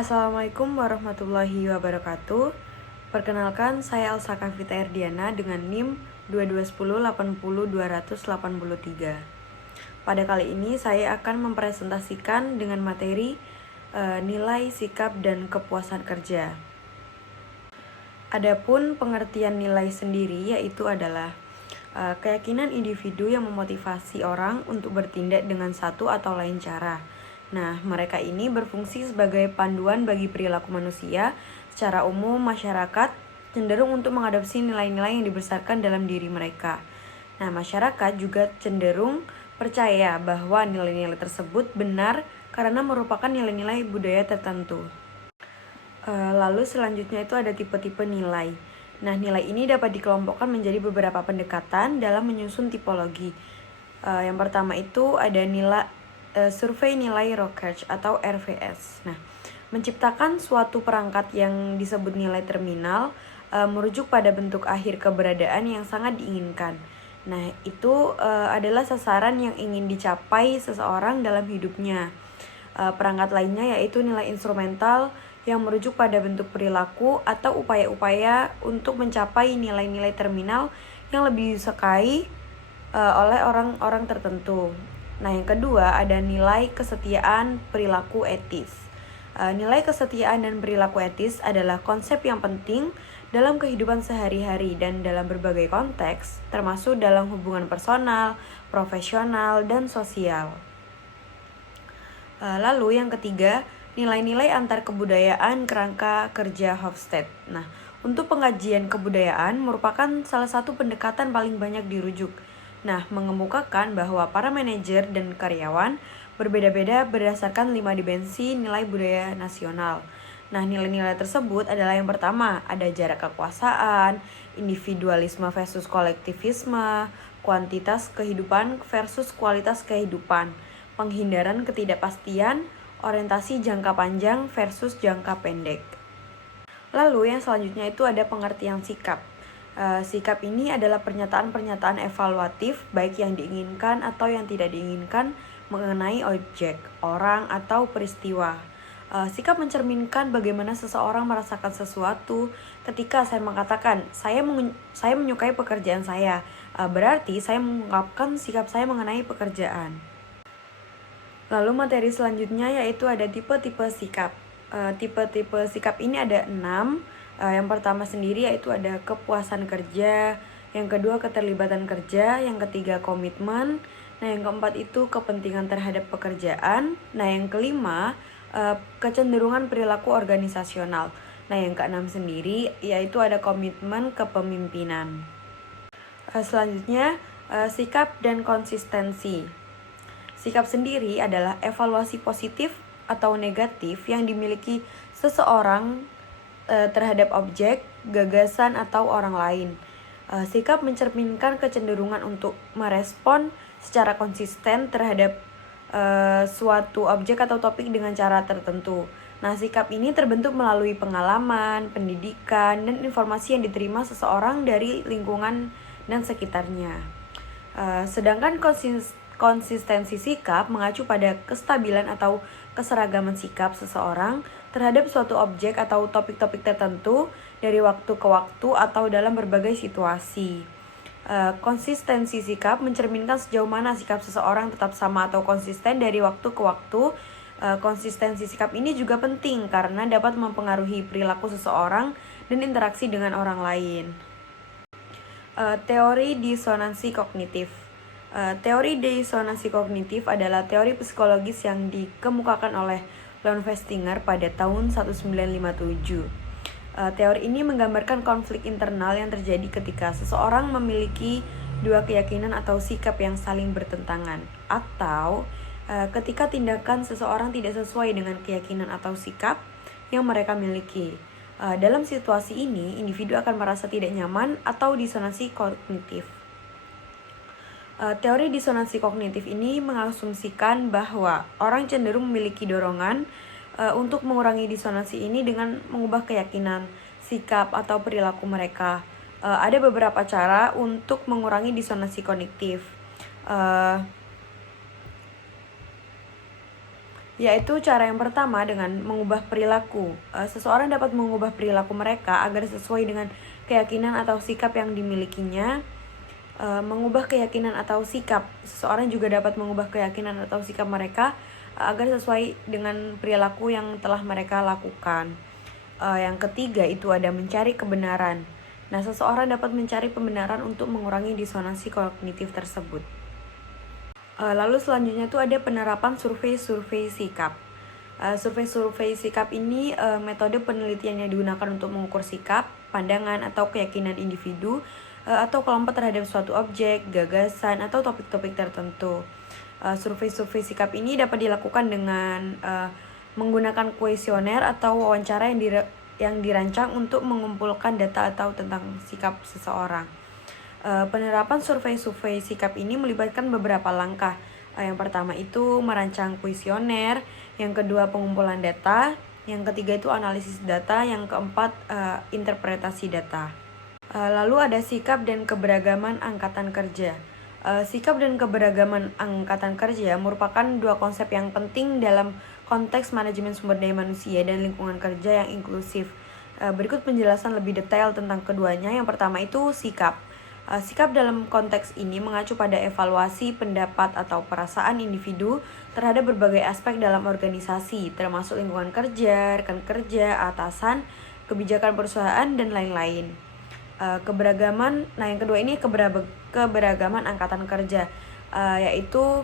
Assalamualaikum warahmatullahi wabarakatuh. Perkenalkan, saya Elsa Kavita Erdiana dengan NIM 2210800283. Pada kali ini saya akan mempresentasikan dengan materi nilai, sikap, dan kepuasan kerja. Adapun pengertian nilai sendiri yaitu adalah keyakinan individu yang memotivasi orang untuk bertindak dengan satu atau lain cara. Nah, mereka ini berfungsi sebagai panduan bagi perilaku manusia. Secara umum, masyarakat cenderung untuk mengadopsi nilai-nilai yang dibesarkan dalam diri mereka. Nah, masyarakat juga cenderung percaya bahwa nilai-nilai tersebut benar karena merupakan nilai-nilai budaya tertentu. Lalu selanjutnya itu ada tipe-tipe nilai. Nah, nilai ini dapat dikelompokkan menjadi beberapa pendekatan dalam menyusun tipologi. Yang pertama itu ada survei nilai Rorschach atau RVS. Nah, menciptakan suatu perangkat yang disebut nilai terminal merujuk pada bentuk akhir keberadaan yang sangat diinginkan. Nah, itu adalah sasaran yang ingin dicapai seseorang dalam hidupnya. Perangkat lainnya yaitu nilai instrumental yang merujuk pada bentuk perilaku atau upaya-upaya untuk mencapai nilai-nilai terminal yang lebih disukai oleh orang-orang tertentu. Nah, yang kedua ada nilai kesetiaan perilaku etis. Nilai kesetiaan dan perilaku etis adalah konsep yang penting dalam kehidupan sehari-hari dan dalam berbagai konteks, termasuk dalam hubungan personal, profesional, dan sosial. Lalu yang ketiga, nilai-nilai antar kebudayaan kerangka kerja Hofstede. Nah, untuk pengkajian kebudayaan merupakan salah satu pendekatan paling banyak dirujuk. Nah, mengemukakan bahwa para manajer dan karyawan berbeda-beda berdasarkan 5 dimensi nilai budaya nasional. Nah, nilai-nilai tersebut adalah yang pertama, ada jarak kekuasaan, individualisme versus kolektivisme, kuantitas kehidupan versus kualitas kehidupan, penghindaran ketidakpastian, orientasi jangka panjang versus jangka pendek. Lalu yang selanjutnya itu ada pengertian sikap. Sikap ini adalah pernyataan-pernyataan evaluatif baik yang diinginkan atau yang tidak diinginkan mengenai objek, orang, atau peristiwa. Sikap mencerminkan bagaimana seseorang merasakan sesuatu. Ketika saya mengatakan saya menyukai pekerjaan saya, berarti saya mengungkapkan sikap saya mengenai pekerjaan. Lalu materi selanjutnya yaitu ada tipe-tipe sikap. Tipe-tipe sikap ini ada 6. Yang pertama sendiri yaitu ada kepuasan kerja, yang kedua keterlibatan kerja, yang ketiga komitmen, nah yang keempat itu kepentingan terhadap pekerjaan, nah yang kelima kecenderungan perilaku organisasional, nah yang keenam sendiri yaitu ada komitmen kepemimpinan. Selanjutnya sikap dan konsistensi. Sikap sendiri adalah evaluasi positif atau negatif yang dimiliki seseorang terhadap objek, gagasan, atau orang lain. Sikap mencerminkan kecenderungan untuk merespon secara konsisten terhadap suatu objek atau topik dengan cara tertentu. Nah, sikap ini terbentuk melalui pengalaman, pendidikan, dan informasi yang diterima seseorang dari lingkungan dan sekitarnya. Sedangkan konsistensi sikap mengacu pada kestabilan atau keseragaman sikap seseorang terhadap suatu objek atau topik-topik tertentu dari waktu ke waktu atau dalam berbagai situasi. Konsistensi sikap mencerminkan sejauh mana sikap seseorang tetap sama atau konsisten dari waktu ke waktu. Konsistensi sikap ini juga penting karena dapat mempengaruhi perilaku seseorang dan interaksi dengan orang lain. Teori disonansi kognitif. Teori disonansi kognitif adalah teori psikologis yang dikemukakan oleh Leon Festinger pada tahun 1957. Teori ini menggambarkan konflik internal yang terjadi ketika seseorang memiliki dua keyakinan atau sikap yang saling bertentangan, atau ketika tindakan seseorang tidak sesuai dengan keyakinan atau sikap yang mereka miliki. Dalam situasi ini, individu akan merasa tidak nyaman atau disonansi kognitif. Teori disonansi kognitif ini mengasumsikan bahwa orang cenderung memiliki dorongan untuk mengurangi disonansi ini dengan mengubah keyakinan, sikap, atau perilaku mereka. Ada beberapa cara untuk mengurangi disonansi kognitif. Yaitu cara yang pertama dengan mengubah perilaku. Seseorang dapat mengubah perilaku mereka agar sesuai dengan keyakinan atau sikap yang dimilikinya. Mengubah keyakinan atau sikap. Seseorang juga dapat mengubah keyakinan atau sikap mereka agar sesuai dengan perilaku yang telah mereka lakukan. Yang ketiga itu ada mencari kebenaran. Nah, seseorang dapat mencari pembenaran untuk mengurangi disonansi kognitif tersebut. Lalu selanjutnya itu ada penerapan survei-survei sikap. Survei-survei sikap ini metode penelitian yang digunakan untuk mengukur sikap, pandangan, atau keyakinan individu atau kelompok terhadap suatu objek, gagasan, atau topik-topik tertentu. Survei-survei sikap ini dapat dilakukan dengan menggunakan kuesioner atau wawancara yang dirancang untuk mengumpulkan data atau tentang sikap seseorang. Penerapan survei-survei sikap ini melibatkan beberapa langkah. Yang pertama itu merancang kuesioner, yang kedua pengumpulan data, yang ketiga itu analisis data, yang keempat interpretasi data. Lalu ada sikap dan keberagaman angkatan kerja. Sikap dan keberagaman angkatan kerja merupakan dua konsep yang penting dalam konteks manajemen sumber daya manusia dan lingkungan kerja yang inklusif. Berikut penjelasan lebih detail tentang keduanya. Yang pertama itu sikap. Sikap dalam konteks ini mengacu pada evaluasi pendapat atau perasaan individu terhadap berbagai aspek dalam organisasi, termasuk lingkungan kerja, rekan kerja, atasan, kebijakan perusahaan, dan lain-lain. Keberagaman, nah yang kedua ini keberagaman angkatan kerja, yaitu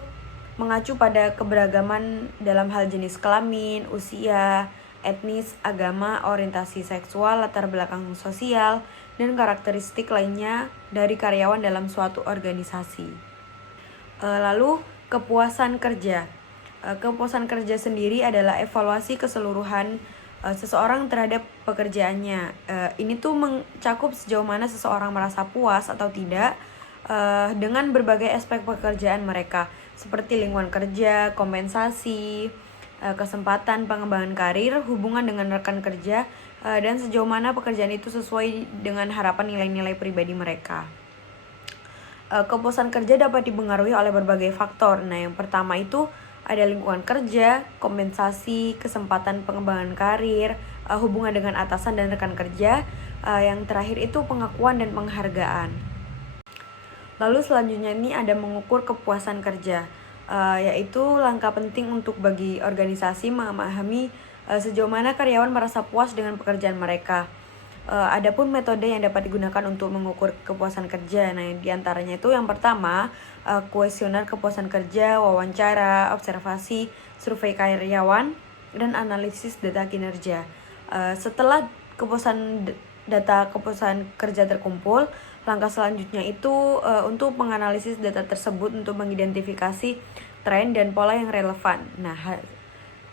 mengacu pada keberagaman dalam hal jenis kelamin, usia, etnis, agama, orientasi seksual, latar belakang sosial, dan karakteristik lainnya dari karyawan dalam suatu organisasi. Lalu kepuasan kerja. Kepuasan kerja sendiri adalah evaluasi keseluruhan seseorang terhadap pekerjaannya. Ini tuh mencakup sejauh mana seseorang merasa puas atau tidak dengan berbagai aspek pekerjaan mereka, seperti lingkungan kerja, kompensasi, kesempatan pengembangan karir, hubungan dengan rekan kerja, dan sejauh mana pekerjaan itu sesuai dengan harapan nilai-nilai pribadi mereka. Kepuasan kerja dapat dipengaruhi oleh berbagai faktor. Nah, yang pertama itu ada lingkungan kerja, kompensasi, kesempatan pengembangan karir, hubungan dengan atasan dan rekan kerja. Yang terakhir itu pengakuan dan penghargaan. Lalu selanjutnya ini ada mengukur kepuasan kerja, yaitu langkah penting untuk bagi organisasi memahami sejauh mana karyawan merasa puas dengan pekerjaan mereka. Adapun metode yang dapat digunakan untuk mengukur kepuasan kerja, nah diantaranya itu yang pertama kuesioner kepuasan kerja, wawancara, observasi, survei karyawan, dan analisis data kinerja. Setelah data kepuasan kerja terkumpul, langkah selanjutnya itu untuk menganalisis data tersebut untuk mengidentifikasi tren dan pola yang relevan. Nah,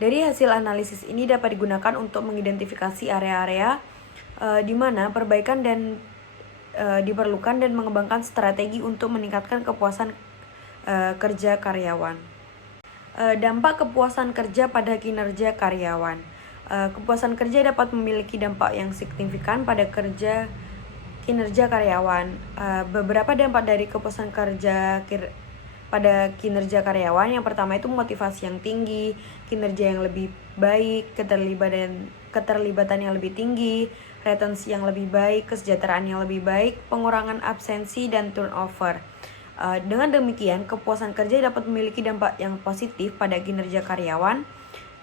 dari hasil analisis ini dapat digunakan untuk mengidentifikasi area-area di mana perbaikan dan diperlukan dan mengembangkan strategi untuk meningkatkan kepuasan kerja karyawan. Dampak kepuasan kerja pada kinerja karyawan. Kepuasan kerja dapat memiliki dampak yang signifikan pada kinerja karyawan. Beberapa dampak dari kepuasan kerja pada kinerja karyawan, yang pertama itu motivasi yang tinggi, kinerja yang lebih baik, keterlibatan yang lebih tinggi, retensi yang lebih baik, kesejahteraan yang lebih baik, pengurangan absensi dan turnover. Dengan demikian, kepuasan kerja dapat memiliki dampak yang positif pada kinerja karyawan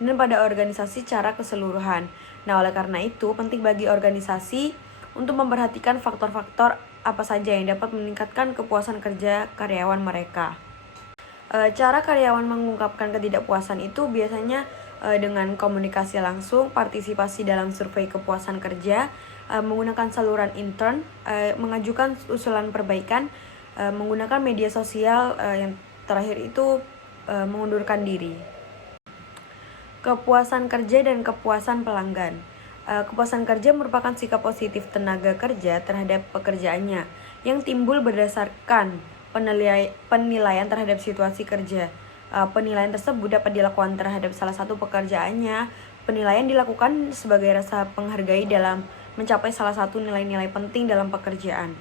dan pada organisasi secara keseluruhan. Nah, oleh karena itu, penting bagi organisasi untuk memperhatikan faktor-faktor apa saja yang dapat meningkatkan kepuasan kerja karyawan mereka. Cara karyawan mengungkapkan ketidakpuasan itu biasanya dengan komunikasi langsung, partisipasi dalam survei kepuasan kerja, menggunakan saluran intern, mengajukan usulan perbaikan, menggunakan media sosial, yang terakhir itu mengundurkan diri. Kepuasan kerja dan kepuasan pelanggan. Kepuasan kerja merupakan sikap positif tenaga kerja terhadap pekerjaannya yang timbul berdasarkan penilaian terhadap situasi kerja. Penilaian tersebut dapat dilakukan terhadap salah satu pekerjaannya. Penilaian dilakukan sebagai rasa penghargai dalam mencapai salah satu nilai-nilai penting dalam pekerjaan.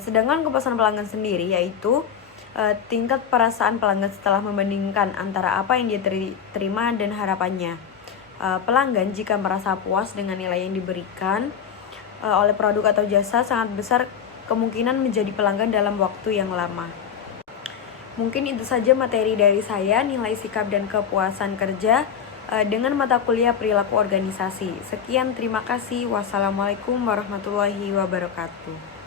Sedangkan kepuasan pelanggan sendiri yaitu tingkat perasaan pelanggan setelah membandingkan antara apa yang dia terima dan harapannya. Pelanggan jika merasa puas dengan nilai yang diberikan oleh produk atau jasa, sangat besar kemungkinan menjadi pelanggan dalam waktu yang lama. Mungkin itu saja materi dari saya, nilai sikap dan kepuasan kerja dengan mata kuliah perilaku organisasi. Sekian, terima kasih. Wassalamualaikum warahmatullahi wabarakatuh.